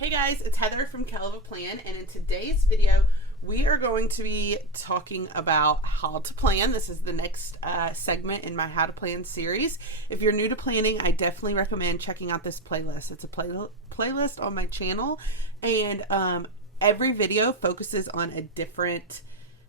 Hey guys, it's Heather from Kell of a Plan, and in today's video, we are going to be talking about how to plan. This is the next segment in my How to Plan series. If you're new to planning, I definitely recommend checking out this playlist. It's a playlist on my channel, and every video focuses on a different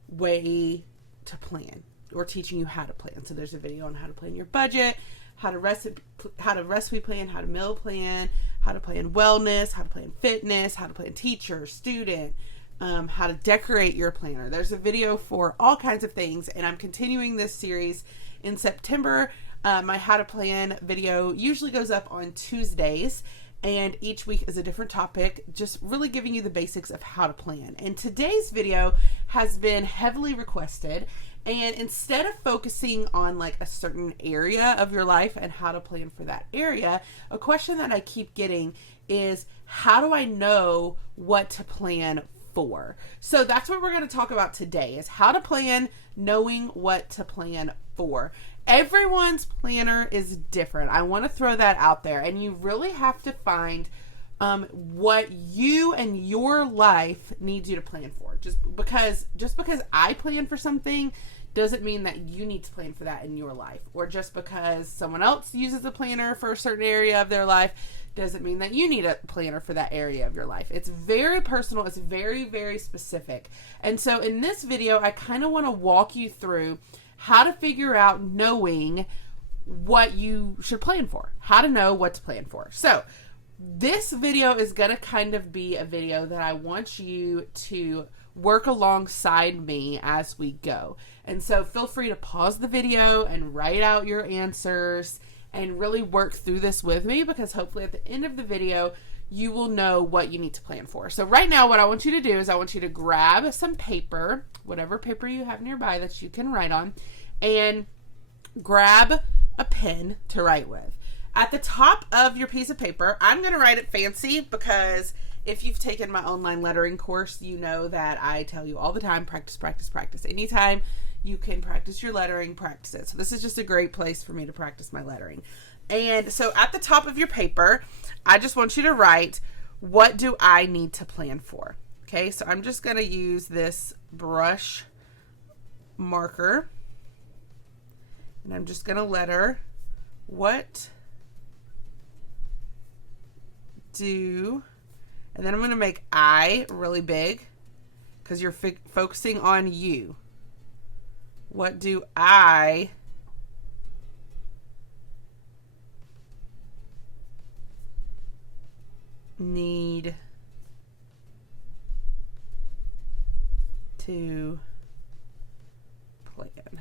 way to plan, or teaching you how to plan. So there's a video on how to plan your budget, how to recipe plan, how to meal plan, how to plan wellness, how to plan fitness, how to plan teacher, student, how to decorate your planner. There's a video for all kinds of things, and I'm continuing this series in September. My how to plan video usually goes up on Tuesdays, and each week is a different topic, just really giving you the basics of how to plan. And today's video has been heavily requested. And instead of focusing on like a certain area of your life and how to plan for that area, a question that I keep getting is, how do I know what to plan for? So that's what we're going to talk about today, is how to plan, knowing what to plan for. Everyone's planner is different. I want to throw that out there, and you really have to find what you and your life needs you to plan for. Just because I plan for something doesn't mean that you need to plan for that in your life. Or just because someone else uses a planner for a certain area of their life doesn't mean that you need a planner for that area of your life. It's very personal. It's very, very specific. And so in this video, I kind of want to walk you through how to figure out knowing what you should plan for, how to know what to plan for. So this video is going to kind of be a video that I want you to work alongside me as we go. And so feel free to pause the video and write out your answers and really work through this with me, because hopefully at the end of the video, you will know what you need to plan for. So right now, what I want you to do is I want you to grab some paper, whatever paper you have nearby that you can write on, and grab a pen to write with. At the top of your piece of paper, I'm going to write it fancy, because if you've taken my online lettering course, you know that I tell you all the time, practice, practice, practice. Anytime you can practice your lettering, practice it. So this is just a great place for me to practice my lettering. And so at the top of your paper, I just want you to write, what do I need to plan for? Okay, so I'm just going to use this brush marker, and I'm just going to letter, what do, and then I'm going to make I really big, because you're focusing on you. What do I need to plan?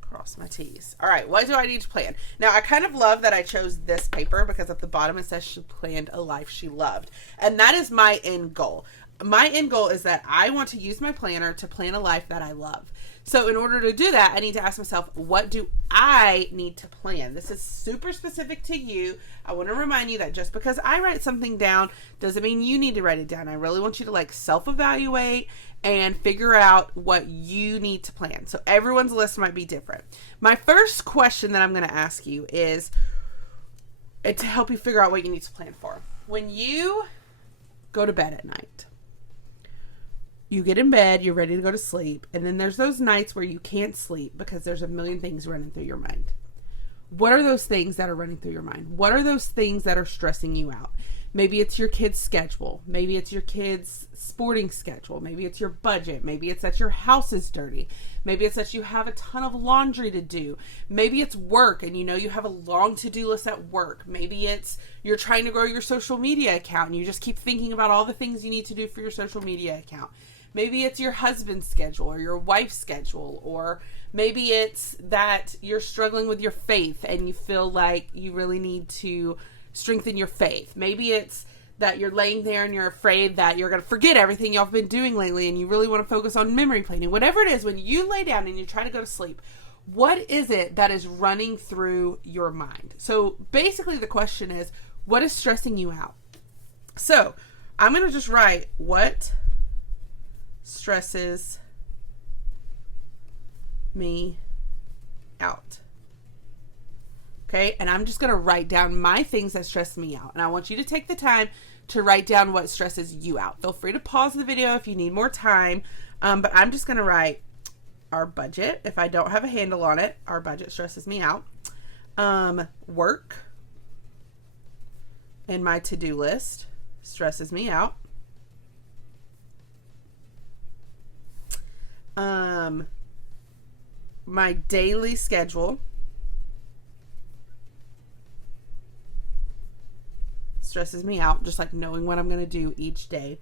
Cross my T's. All right, what do I need to plan? Now, I kind of love that I chose this paper, because at the bottom it says she planned a life she loved. And that is my end goal. My end goal is that I want to use my planner to plan a life that I love. So in order to do that, I need to ask myself, what do I need to plan? This is super specific to you. I want to remind you that just because I write something down doesn't mean you need to write it down. I really want you to self-evaluate and figure out what you need to plan. So everyone's list might be different. My first question that I'm going to ask you is to help you figure out what you need to plan for. When you go to bed at night, you get in bed, you're ready to go to sleep, and then there's those nights where you can't sleep because there's a million things running through your mind. What are those things that are running through your mind? What are those things that are stressing you out? Maybe it's your kid's schedule. Maybe it's your kid's sporting schedule. Maybe it's your budget. Maybe it's that your house is dirty. Maybe it's that you have a ton of laundry to do. Maybe it's work and you know you have a long to-do list at work. Maybe it's you're trying to grow your social media account and you just keep thinking about all the things you need to do for your social media account. Maybe it's your husband's schedule or your wife's schedule, or maybe it's that you're struggling with your faith and you feel like you really need to strengthen your faith. Maybe it's that you're laying there and you're afraid that you're going to forget everything y'all have been doing lately and you really want to focus on memory planning. Whatever it is, when you lay down and you try to go to sleep, what is it that is running through your mind? So basically the question is, what is stressing you out? So I'm going to just write what stresses me out. Okay, and I'm just going to write down my things that stress me out. And I want you to take the time to write down what stresses you out. Feel free to pause the video if you need more time. But I'm just going to write our budget. If I don't have a handle on it, our budget stresses me out. Work and my to-do list stresses me out. My daily schedule stresses me out, just like knowing what I'm going to do each day.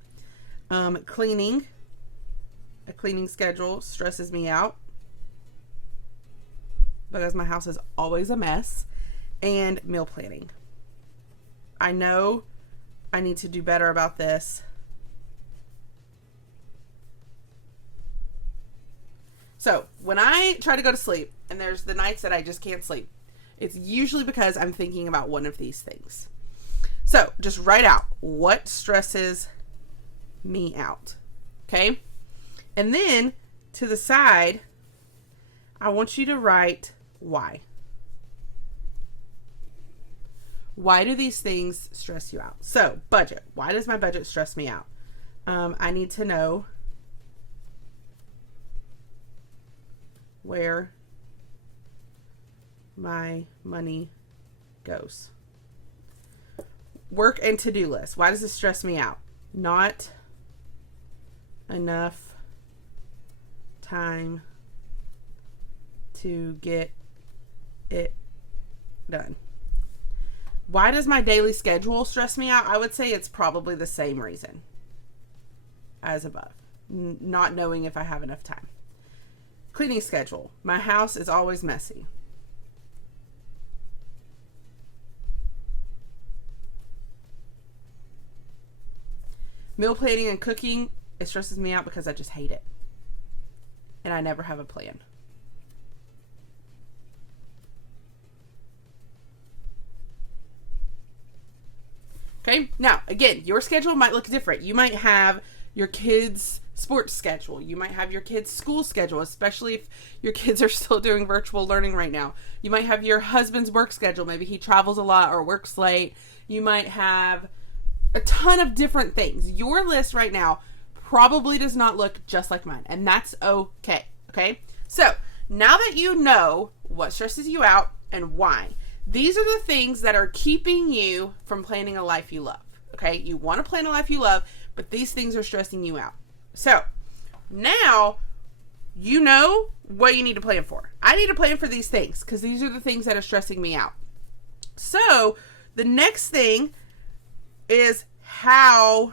Cleaning, a cleaning schedule stresses me out because my house is always a mess. And meal planning. I know I need to do better about this. So when I try to go to sleep, and there's the nights that I just can't sleep, it's usually because I'm thinking about one of these things. So just write out what stresses me out. Okay? And then to the side, I want you to write why. Why do these things stress you out? So budget. Why does my budget stress me out? I need to know where my money goes. Work and to-do list. Why does this stress me out? Not enough time to get it done. Why does my daily schedule stress me out? I would say it's probably the same reason as above. Not knowing if I have enough time. Cleaning schedule. My house is always messy. Meal planning and cooking, it stresses me out because I just hate it. And I never have a plan. Okay, now again, your schedule might look different. You might have your kids' sports schedule. You might have your kids' school schedule, especially if your kids are still doing virtual learning right now. You might have your husband's work schedule. Maybe he travels a lot or works late. You might have a ton of different things. Your list right now probably does not look just like mine, and that's okay. Okay, so now that you know what stresses you out and why, these are the things that are keeping you from planning a life you love. Okay, you want to plan a life you love, but these things are stressing you out. So now you know what you need to plan for. I need to plan for these things because these are the things that are stressing me out. So the next thing is, how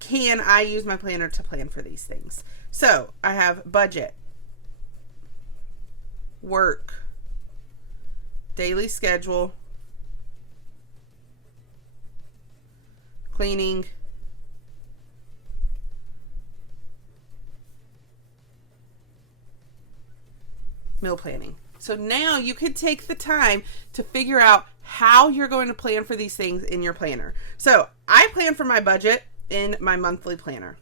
can I use my planner to plan for these things? So I have budget, work, daily schedule, cleaning, meal planning. So now you can take the time to figure out how you're going to plan for these things in your planner. So I plan for my budget in my monthly planner.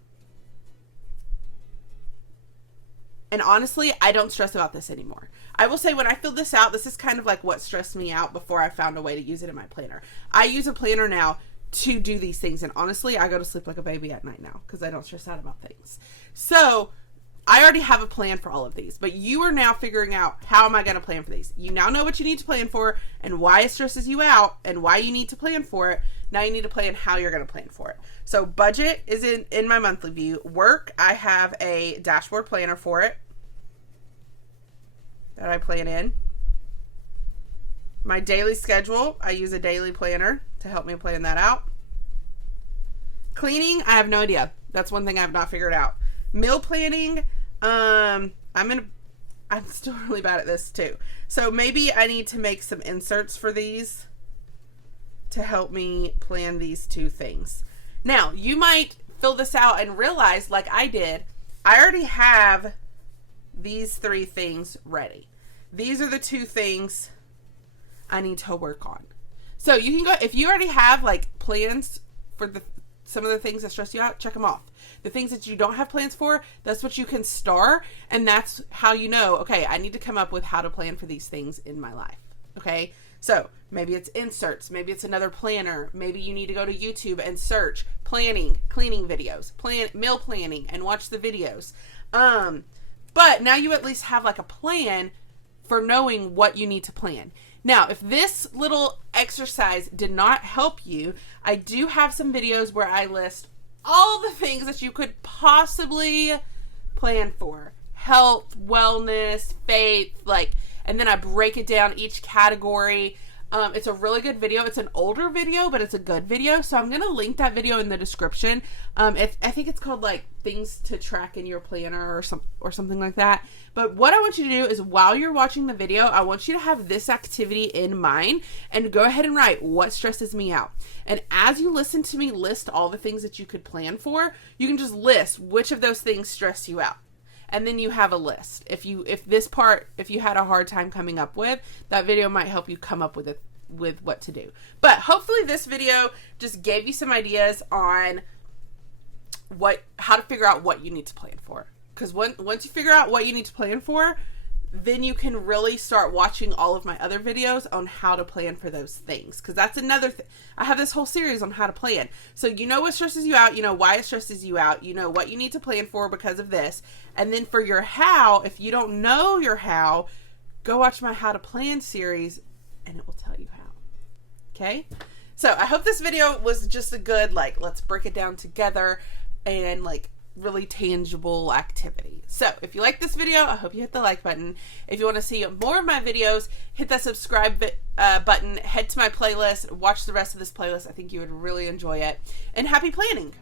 And honestly, I don't stress about this anymore. I will say when I fill this out, this is kind of like what stressed me out before I found a way to use it in my planner. I use a planner now to do these things. And honestly, I go to sleep like a baby at night now because I don't stress out about things. So I already have a plan for all of these, but you are now figuring out, how am I going to plan for these? You now know what you need to plan for and why it stresses you out and why you need to plan for it. Now you need to plan how you're going to plan for it. So budget is in my monthly view. Work, I have a dashboard planner for it that I plan in. My daily schedule, I use a daily planner to help me plan that out. Cleaning, I have no idea. That's one thing I have not figured out. Meal planning, I'm still really bad at this too. So maybe I need to make some inserts for these to help me plan these two things. Now, you might fill this out and realize, like I did, I already have these three things ready. These are the two things I need to work on. So you can go, if you already have like plans for some of the things that stress you out, check them off. The things that you don't have plans for, that's what you can star, and that's how you know, okay, I need to come up with how to plan for these things in my life. Okay, so maybe it's inserts, maybe it's another planner, maybe you need to go to YouTube and search planning, cleaning videos, meal planning, and watch the videos. But now you at least have like a plan for knowing what you need to plan. Now, if this little exercise did not help you, I do have some videos where I list all the things that you could possibly plan for. Health, wellness, faith, and then I break it down each category. It's a really good video. It's an older video, but it's a good video. So I'm going to link that video in the description. I think it's called things to track in your planner or something like that. But what I want you to do is while you're watching the video, I want you to have this activity in mind and go ahead and write what stresses me out. And as you listen to me list all the things that you could plan for, you can just list which of those things stress you out. And then you have a list. If you had a hard time coming up with, that video might help you come up with what to do. But hopefully this video just gave you some ideas on how to figure out what you need to plan for. Because once you figure out what you need to plan for, then you can really start watching all of my other videos on how to plan for those things. Because that's another thing. I have this whole series on how to plan. So you know what stresses you out. You know why it stresses you out. You know what you need to plan for because of this. And then for your how, if you don't know your how, go watch my How to Plan series and it will tell you how. Okay? So I hope this video was just a good, let's break it down together and really tangible activity. So if you like this video, I hope you hit the like button. If you want to see more of my videos, hit that subscribe button, head to my playlist, watch the rest of this playlist. I think you would really enjoy it. And happy planning!